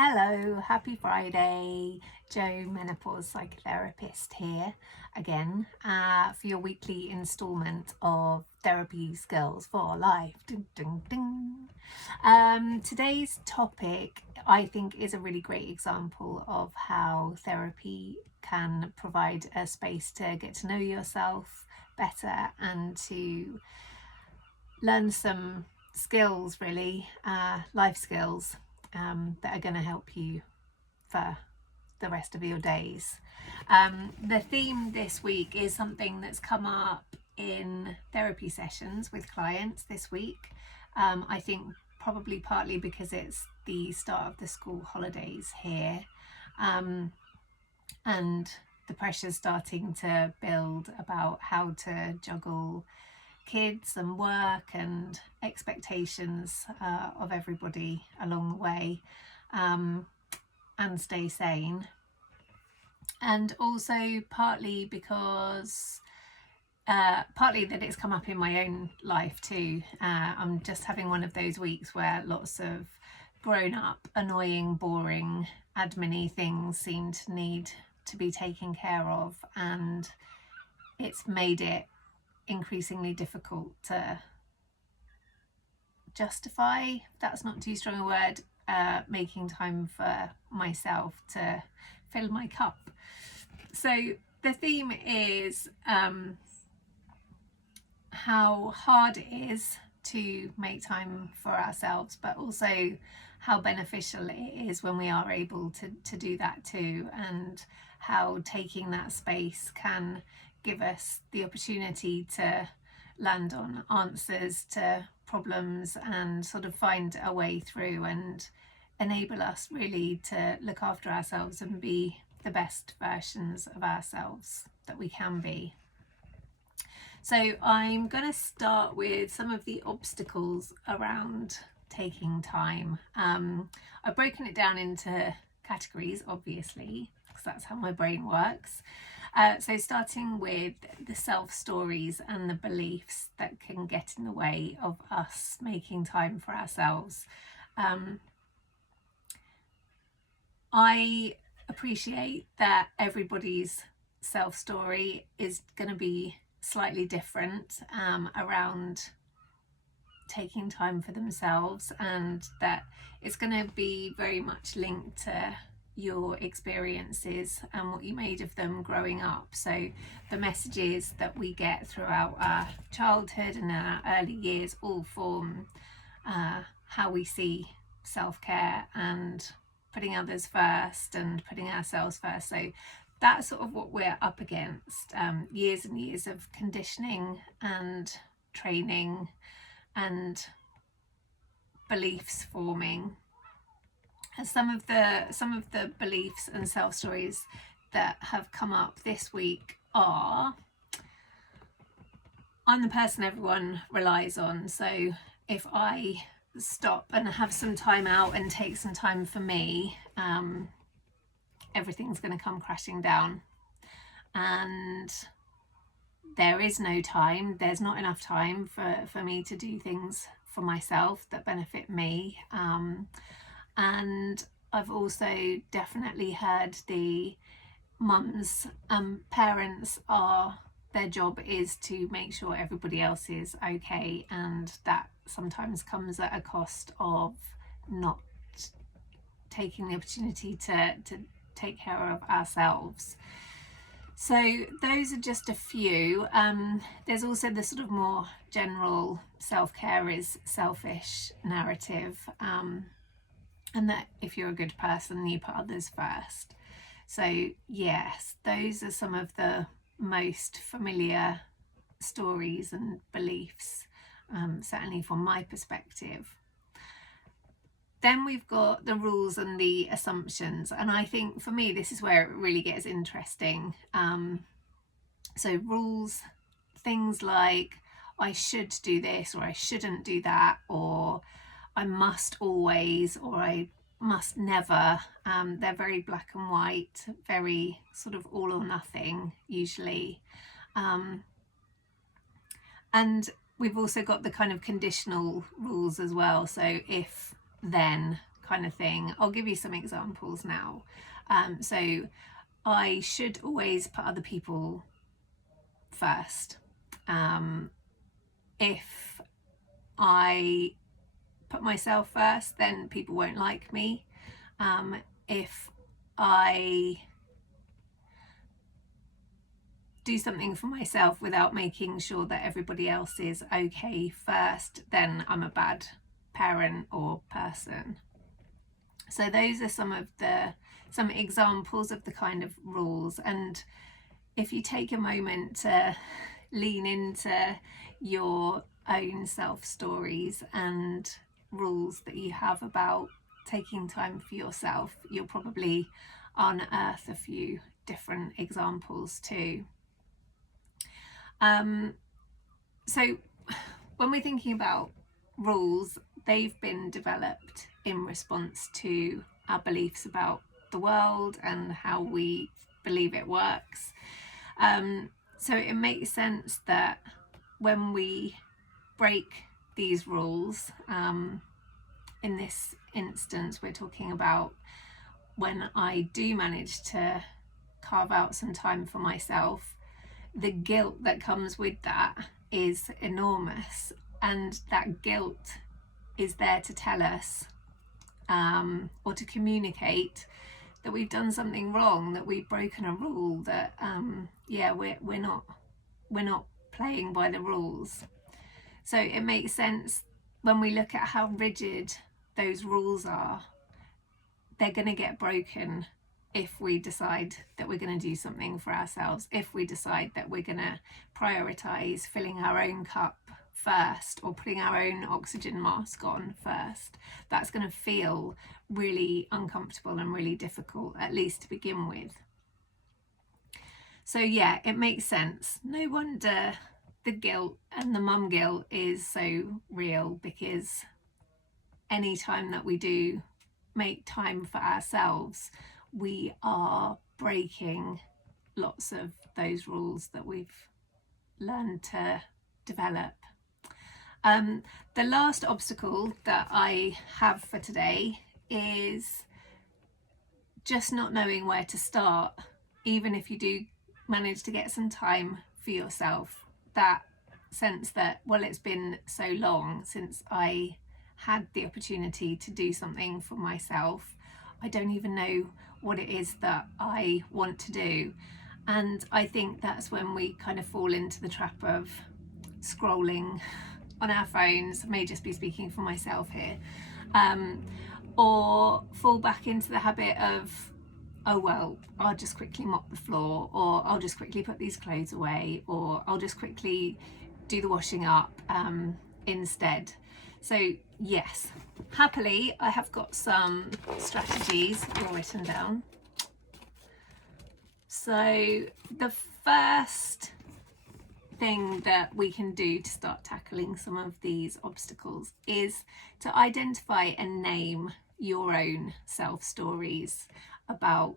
Hello, happy Friday. Jo, menopause psychotherapist here again for your weekly instalment of therapy skills for life. Ding, ding, ding. Today's topic, I think, is a really great example of how therapy can provide a space to get to know yourself better and to learn some skills, really, life skills that are going to help you for the rest of your days. The theme this week is something that's come up in therapy sessions with clients this week. I think probably partly because it's the start of the school holidays here, and the pressure's starting to build about how to juggle kids and work and expectations of everybody along the way, and stay sane. And also partly because partly that it's come up in my own life too. I'm just having one of those weeks where lots of grown up, annoying, boring, admin-y things seem to need to be taken care of, and it's made it increasingly difficult to justify, that's not too strong a word, making time for myself to fill my cup. So the theme is how hard it is to make time for ourselves, but also how beneficial it is when we are able to do that too, and how taking that space can give us the opportunity to land on answers to problems and sort of find a way through and enable us really to look after ourselves and be the best versions of ourselves that we can be. So I'm going to start with some of the obstacles around taking time. I've broken it down into categories, obviously, because that's how my brain works. So starting with the self-stories and the beliefs that can get in the way of us making time for ourselves. I appreciate that everybody's self-story is going to be slightly different around taking time for themselves, and that it's going to be very much linked to your experiences and what you made of them growing up. So the messages that we get throughout our childhood and our early years all form how we see self-care and putting others first and putting ourselves first. So that's sort of what we're up against, years and years of conditioning and training and beliefs forming. And some of the beliefs and self-stories that have come up this week are: I'm the person everyone relies on, so if I stop and have some time out and take some time for me, everything's going to come crashing down. And there is no time, there's not enough time for me to do things for myself that benefit me. And I've also definitely heard the mums, parents are, their job is to make sure everybody else is okay, and that sometimes comes at a cost of not taking the opportunity to take care of ourselves. So those are just a few. There's also the sort of more general self-care is selfish narrative, and that if you're a good person, you put others first. So yes, those are some of the most familiar stories and beliefs, certainly from my perspective. Then we've got the rules and the assumptions, and I think for me this is where it really gets interesting. So rules, things like I should do this or I shouldn't do that, or I must always, or I must never. They're very black and white, very sort of all or nothing usually. And we've also got the kind of conditional rules as well. So if then kind of thing. I'll give you some examples now. So I should always put other people first. If I put myself first, then people won't like me. If I do something for myself without making sure that everybody else is okay first, then I'm a bad parent or person. So those are some examples of the kind of rules. And if you take a moment to lean into your own self stories and rules that you have about taking time for yourself, you'll probably unearth a few different examples too. So when we're thinking about rules, they've been developed in response to our beliefs about the world and how we believe it works. So it makes sense that when we break these rules, in this instance, we're talking about when I do manage to carve out some time for myself, the guilt that comes with that is enormous. And that guilt is there to tell us, or to communicate that we've done something wrong, that we've broken a rule, that we're not playing by the rules. So it makes sense when we look at how rigid those rules are, they're going to get broken if we decide that we're going to do something for ourselves, if we decide that we're going to prioritize filling our own cup first or putting our own oxygen mask on first. That's going to feel really uncomfortable and really difficult, at least to begin with. So yeah, it makes sense. No wonder the guilt and the mum guilt is so real, because any time that we do make time for ourselves, we are breaking lots of those rules that we've learned to develop. The last obstacle that I have for today is just not knowing where to start, even if you do manage to get some time for yourself. That sense that, well, it's been so long since I had the opportunity to do something for myself. I don't even know what it is that I want to do. And I think that's when we kind of fall into the trap of scrolling on our phones. I may just be speaking for myself here, or fall back into the habit of, oh well, I'll just quickly mop the floor, or I'll just quickly put these clothes away, or I'll just quickly do the washing up instead. So yes, happily I have got some strategies all written down. So the first thing that we can do to start tackling some of these obstacles is to identify and name your own self stories about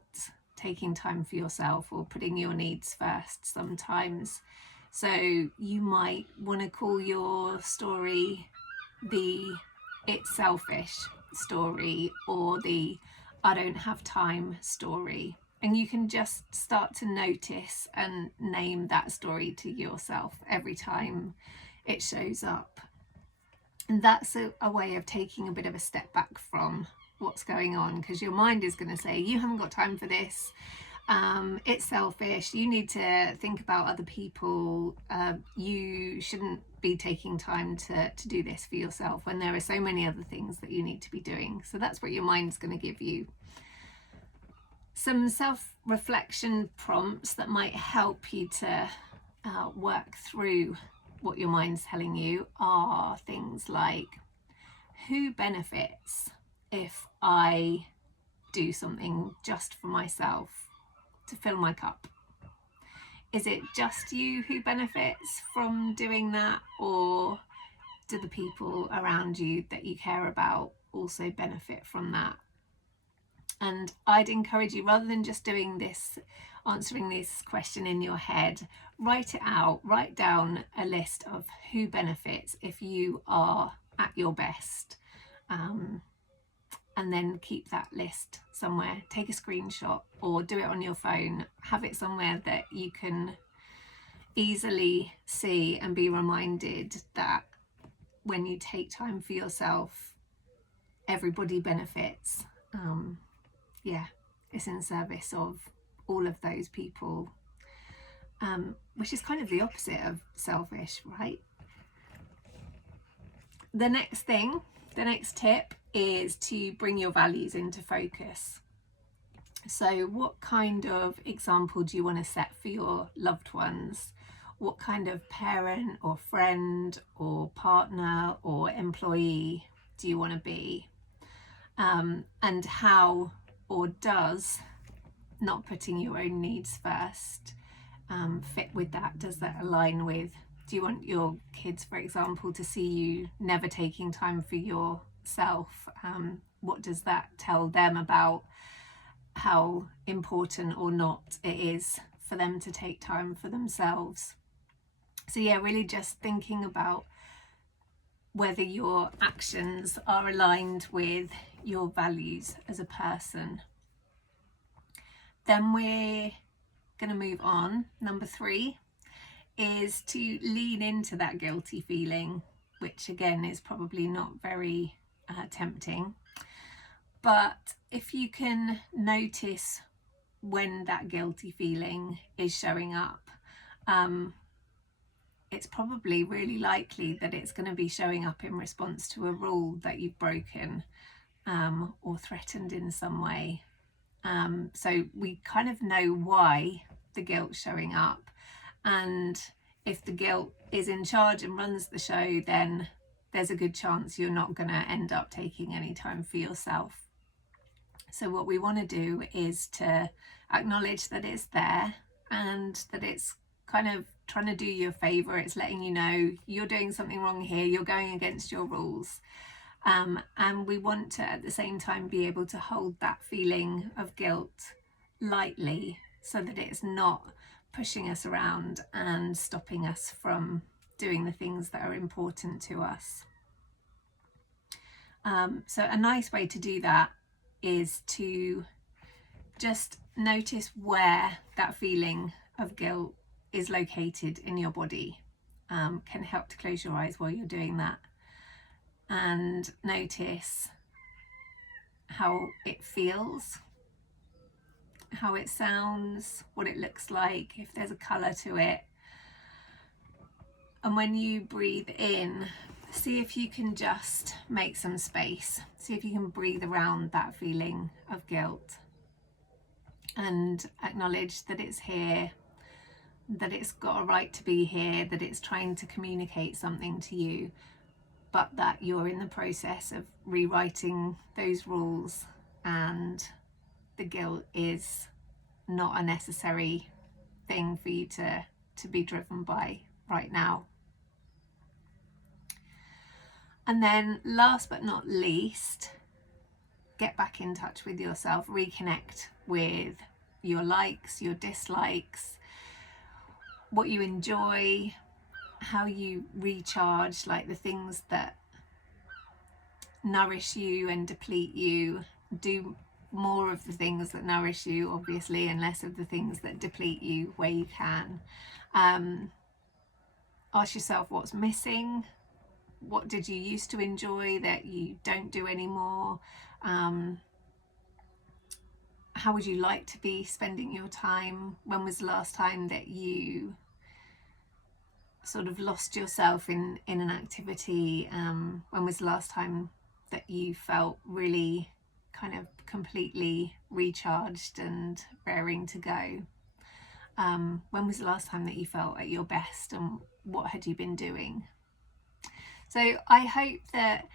taking time for yourself or putting your needs first sometimes. So you might want to call your story the "it's selfish" story, or the "I don't have time" story. And you can just start to notice and name that story to yourself every time it shows up. And that's a way of taking a bit of a step back from what's going on, because your mind is going to say, you haven't got time for this. It's selfish. You need to think about other people. You shouldn't be taking time to do this for yourself when there are so many other things that you need to be doing. So that's what your mind's going to give you. Some self-reflection prompts that might help you to work through what your mind's telling you are things like, who benefits if I do something just for myself to fill my cup? Is it just you who benefits from doing that, or do the people around you that you care about also benefit from that? And I'd encourage you, rather than just doing this, answering this question in your head, write it out, write down a list of who benefits if you are at your best. And and then keep that list somewhere. Take a screenshot or do it on your phone. Have it somewhere that you can easily see and be reminded that when you take time for yourself, everybody benefits. Yeah, it's in service of all of those people, which is kind of the opposite of selfish, right? The next tip is to bring your values into focus. So what kind of example do you want to set for your loved ones? What kind of parent or friend or partner or employee do you want to be? And how or does not putting your own needs first fit with that? Does that align with, do you want your kids, for example, to see you never taking time for yourself? What does that tell them about how important or not it is for them to take time for themselves? So yeah, really just thinking about whether your actions are aligned with your values as a person. Then we're going to move on. Number 3 is to lean into that guilty feeling, which again is probably not very tempting. But if you can notice when that guilty feeling is showing up, it's probably really likely that it's going to be showing up in response to a rule that you've broken or threatened in some way. So we kind of know why the guilt's showing up, and if the guilt is in charge and runs the show, then there's a good chance you're not going to end up taking any time for yourself. So what we want to do is to acknowledge that it's there and that it's kind of trying to do you a favor. It's letting you know you're doing something wrong here, you're going against your rules. And we want to at the same time be able to hold that feeling of guilt lightly so that it's not pushing us around and stopping us from doing the things that are important to us. So a nice way to do that is to just notice where that feeling of guilt is located in your body. Can help to close your eyes while you're doing that and notice how it feels, how it sounds, what it looks like, if there's a colour to it. And when you breathe in, see if you can just make some space. See if you can breathe around that feeling of guilt and acknowledge that it's here, that it's got a right to be here, that it's trying to communicate something to you, but that you're in the process of rewriting those rules and the guilt is not a necessary thing for you to be driven by right now. And then last but not least, get back in touch with yourself, reconnect with your likes, your dislikes, what you enjoy, how you recharge, like the things that nourish you and deplete you. Do more of the things that nourish you, obviously, and less of the things that deplete you where you can. Ask yourself what's missing. What did you used to enjoy that you don't do anymore? How would you like to be spending your time? When was the last time that you sort of lost yourself in an activity? When was the last time that you felt really kind of completely recharged and raring to go? When was the last time that you felt at your best, and what had you been doing? So I hope that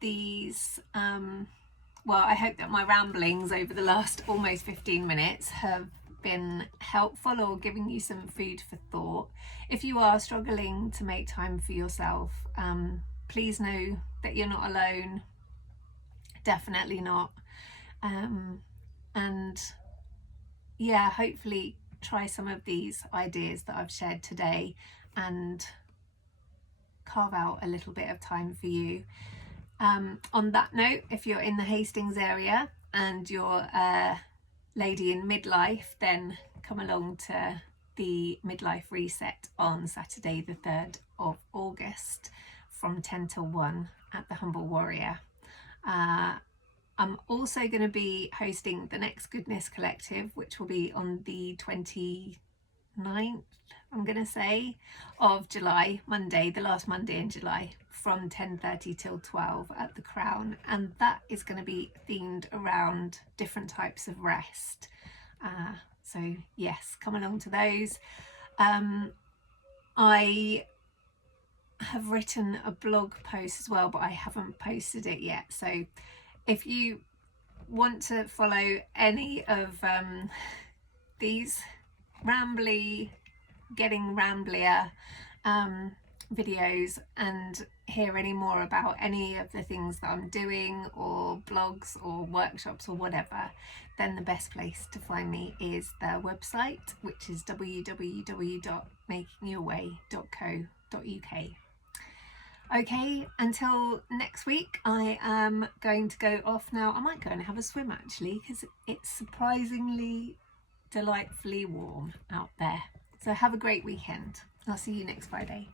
these I hope that my ramblings over the last almost 15 minutes have been helpful or giving you some food for thought. If you are struggling to make time for yourself, please know that you're not alone. Definitely not. And yeah, hopefully try some of these ideas that I've shared today and carve out a little bit of time for you. On that note, if you're in the Hastings area and you're a lady in midlife, then come along to the midlife reset on Saturday the 3rd of August from 10 till 1 at the Humble Warrior. I'm also going to be hosting the next Goodness Collective, which will be on the 29th, I'm going to say, of July, Monday, the last Monday in July, from 10:30 till 12 at the Crown, and that is going to be themed around different types of rest. So yes, come along to those. I have written a blog post as well, but I haven't posted it yet. So if you want to follow any of these getting ramblier videos and hear any more about any of the things that I'm doing, or blogs or workshops or whatever, then the best place to find me is the website, which is www.makingyourway.co.uk. Okay, until next week, I am going to go off now. I might go and have a swim actually, because it's surprisingly delightfully warm out there. So have a great weekend. I'll see you next Friday.